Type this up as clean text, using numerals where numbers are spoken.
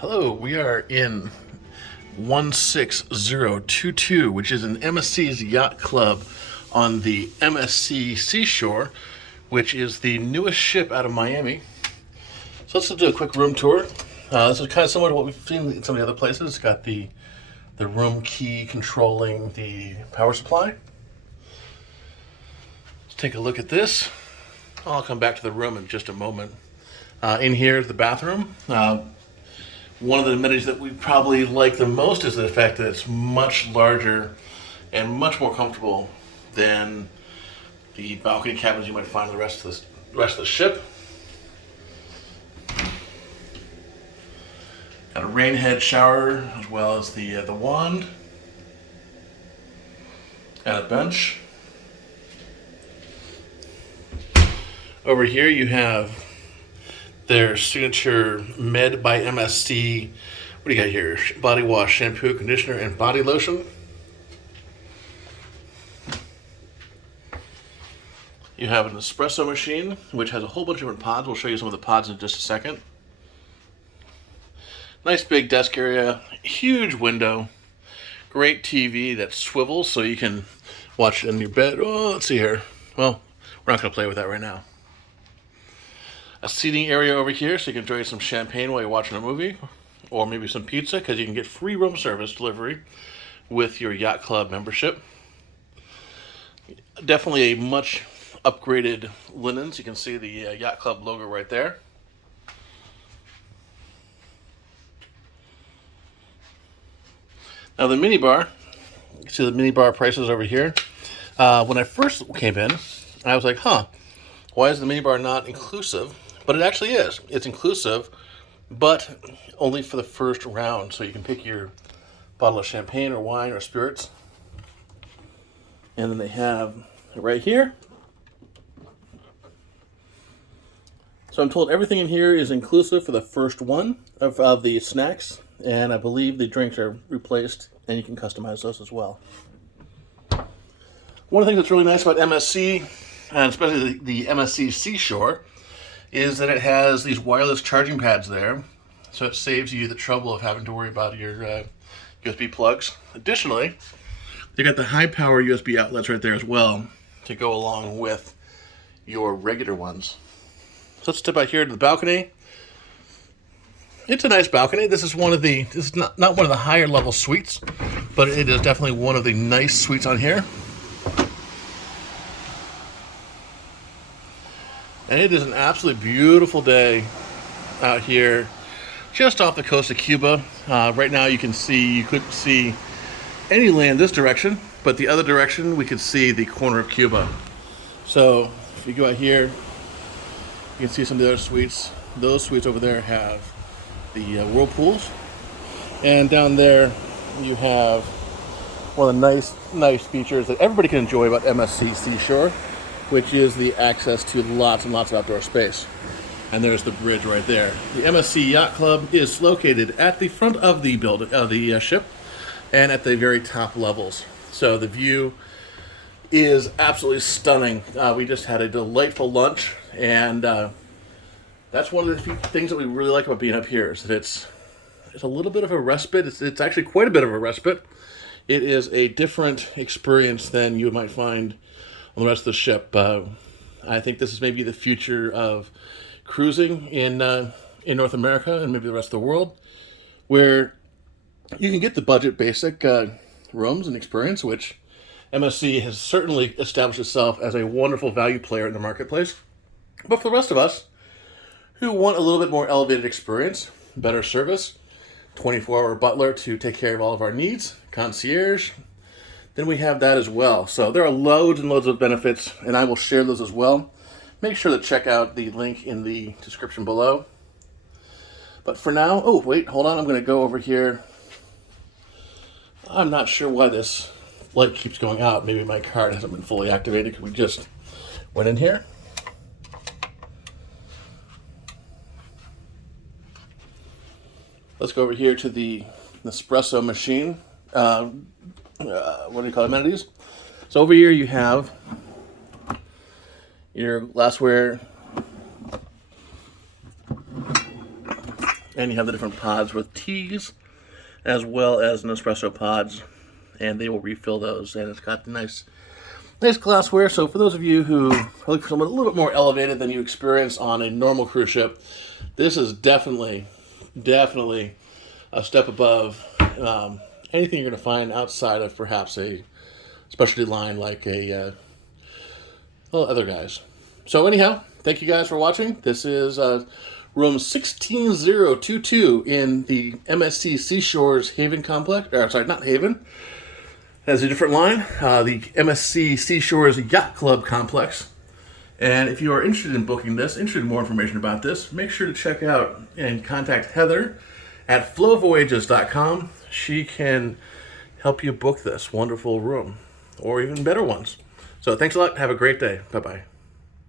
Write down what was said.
Hello, we are in 16022, which is an MSC's Yacht Club on the MSC Seashore, which is the newest ship out of Miami. So let's do a quick room tour. This is kind of similar to what we've seen in some of the other places. It's got the room key controlling the power supply. Let's take a look at this. I'll come back to the room in just a moment. In here is the bathroom. One of the amenities that we probably like the most is the fact that it's much larger and much more comfortable than the balcony cabins you might find in the rest of the ship. Got a rain head shower as well as the wand and a bench. Over here you have their signature Med by MSC. What do you got here? Body wash, shampoo, conditioner, and body lotion. You have an espresso machine, which has a whole bunch of different pods. We'll show you some of the pods in just a second. Nice big desk area, huge window, great TV that swivels so you can watch it in your bed. Oh, let's see here. Well, we're not going to play with that right now. A seating area over here so you can enjoy some champagne while you're watching a movie, or maybe some pizza because you can get free room service delivery with your Yacht Club membership. Definitely a much upgraded linens. You can see the Yacht Club logo right there. Now the minibar, you can see the minibar prices over here. When I first came in, I was like, why is the minibar not inclusive? But it actually is. It's inclusive, but only for the first round. So you can pick your bottle of champagne or wine or spirits. And then they have it right here. So I'm told everything in here is inclusive for the first one of the snacks. And I believe the drinks are replaced, and you can customize those as well. One of the things that's really nice about MSC, and especially the MSC Seashore, is that it has these wireless charging pads there, so it saves you the trouble of having to worry about your USB plugs. Additionally, they got the high power USB outlets right there as well to go along with your regular ones. So let's step out here to the balcony. It's a nice balcony. This is this is not one of the higher level suites, but it is definitely one of the nice suites on here. And it is an absolutely beautiful day out here just off the coast of Cuba. Right now you couldn't see any land this direction, but the other direction we could see the corner of Cuba. So if you go out here, you can see some of the other suites. Those suites over there have the whirlpools. And down there you have one of the nice features that everybody can enjoy about MSC Seashore, which is the access to lots and lots of outdoor space. And there's the bridge right there. The MSC Yacht Club is located at the front of the ship and at the very top levels. So the view is absolutely stunning. We just had a delightful lunch, and that's one of the few things that we really like about being up here, is that it's a little bit of a respite. It's actually quite a bit of a respite. It is a different experience than you might find on the rest of the ship. I think this is maybe the future of cruising in North America and maybe the rest of the world, where you can get the budget basic rooms and experience, which MSC has certainly established itself as a wonderful value player in the marketplace. But for the rest of us who want a little bit more elevated experience, better service, 24-hour butler to take care of all of our needs, concierge, then we have that as well. So there are loads and loads of benefits, and I will share those as well. Make sure to check out the link in the description below. But for now, hold on, I'm going to go over here. I'm not sure why this light keeps going out. Maybe my card hasn't been fully activated because we just went in here. Let's go over here to the espresso machine. What do you call it, amenities? So over here you have your glassware, And you have the different pods with teas as well as Nespresso pods, and they will refill those. And it's got nice glassware. So for those of you who are looking for something a little bit more elevated than you experience on a normal cruise ship, this is definitely a step above anything you're going to find outside of perhaps a specialty line like other guys. So anyhow, thank you guys for watching. This is room 16022 in the MSC Seashore's Haven complex. Or sorry, not Haven. That's a different line. The MSC Seashore's Yacht Club complex. And if you are interested in booking this, interested in more information about this, make sure to check out and contact Heather at flowvoyages.com. She can help you book this wonderful room, or even better ones. So thanks a lot. Have a great day. Bye-bye.